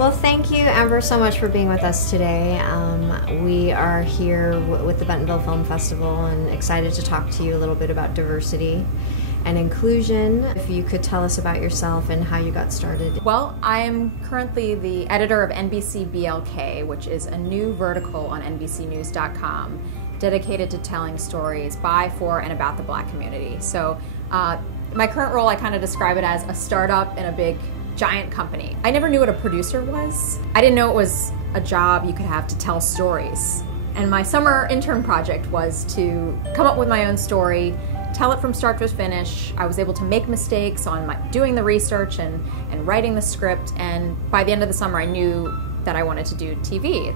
Well, thank you, Amber, so much for being with us today. We are here with the Bentonville Film Festival and excited to talk to you a little bit about diversity and inclusion. If you could tell us about yourself and how you got started. Well, I am currently the editor of NBC BLK, which is a new vertical on NBCnews.com dedicated to telling stories by, for, and about the Black community. So my current role, I kind of describe it as a startup in a big, giant company. I never knew what a producer was. I didn't know it was a job you could have to tell stories. And my summer intern project was to come up with my own story, tell it from start to finish. I was able to make mistakes on doing the research and writing the script, and by the end of the summer I knew that I wanted to do TV.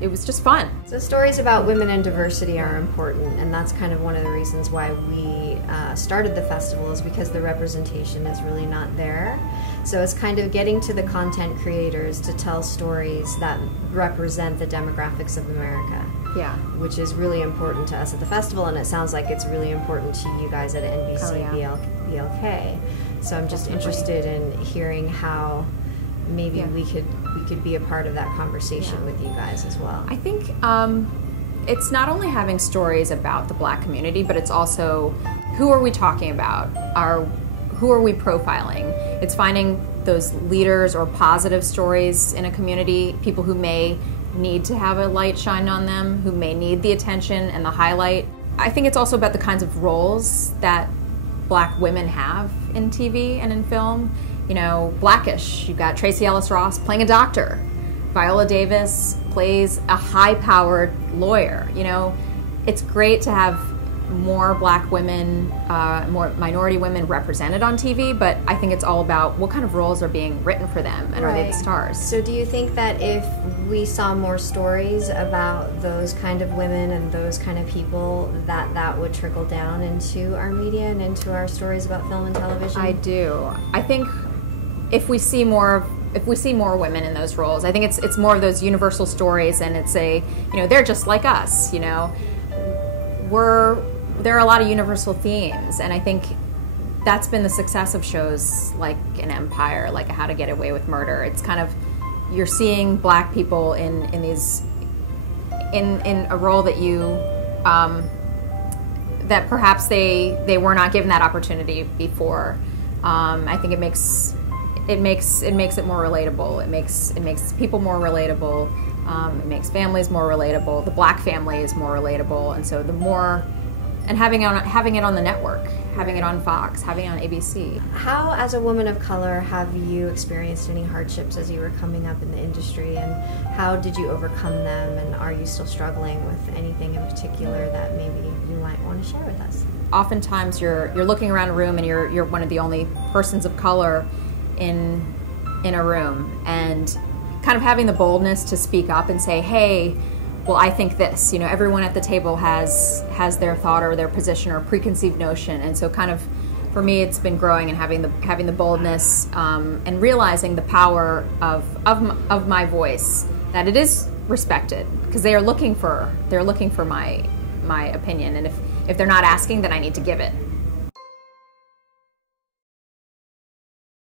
It was just fun. So stories about women and diversity are important, and that's kind of one of the reasons why we started the festival, is because the representation is really not there. So it's kind of getting to the content creators to tell stories that represent the demographics of America. Yeah. Which is really important to us at the festival, and it sounds like it's really important to you guys at NBC BLK. So I'm just interested in hearing how maybe we could be a part of that conversation with you guys as well. I think it's not only having stories about the Black community, but it's also who are we talking about? Who are we profiling? It's finding those leaders or positive stories in a community, people who may need to have a light shine on them, who may need the attention and the highlight. I think it's also about the kinds of roles that Black women have in TV and in film. You know, Blackish, you've got Tracee Ellis Ross playing a doctor. Viola Davis plays a high-powered lawyer. You know, it's great to have more Black women, more minority women represented on TV, but I think it's all about what kind of roles are being written for them, and are they the stars? So do you think that if we saw more stories about those kind of women and those kind of people, that would trickle down into our media and into our stories about film and television? I do. I think if we see more women in those roles, I think it's more of those universal stories, and it's they're just like us, there are a lot of universal themes, and I think that's been the success of shows like an Empire, like a How to Get Away with Murder. It's kind of, you're seeing Black people in a role that that perhaps they were not given that opportunity before. I think it makes it more relatable. It makes people more relatable. It makes families more relatable. The Black family is more relatable, and so the more, and having it on the network, having it on Fox, having it on ABC. How, as a woman of color, have you experienced any hardships as you were coming up in the industry, and how did you overcome them, and are you still struggling with anything in particular that maybe you might want to share with us? Oftentimes you're looking around a room and you're one of the only persons of color in a room, and kind of having the boldness to speak up and say, hey, well, I think this. Everyone at the table has their thought or their position or preconceived notion, and so kind of, for me, it's been growing and having the boldness and realizing the power of my voice, that it is respected, because they're looking for my opinion, and if they're not asking, then I need to give it.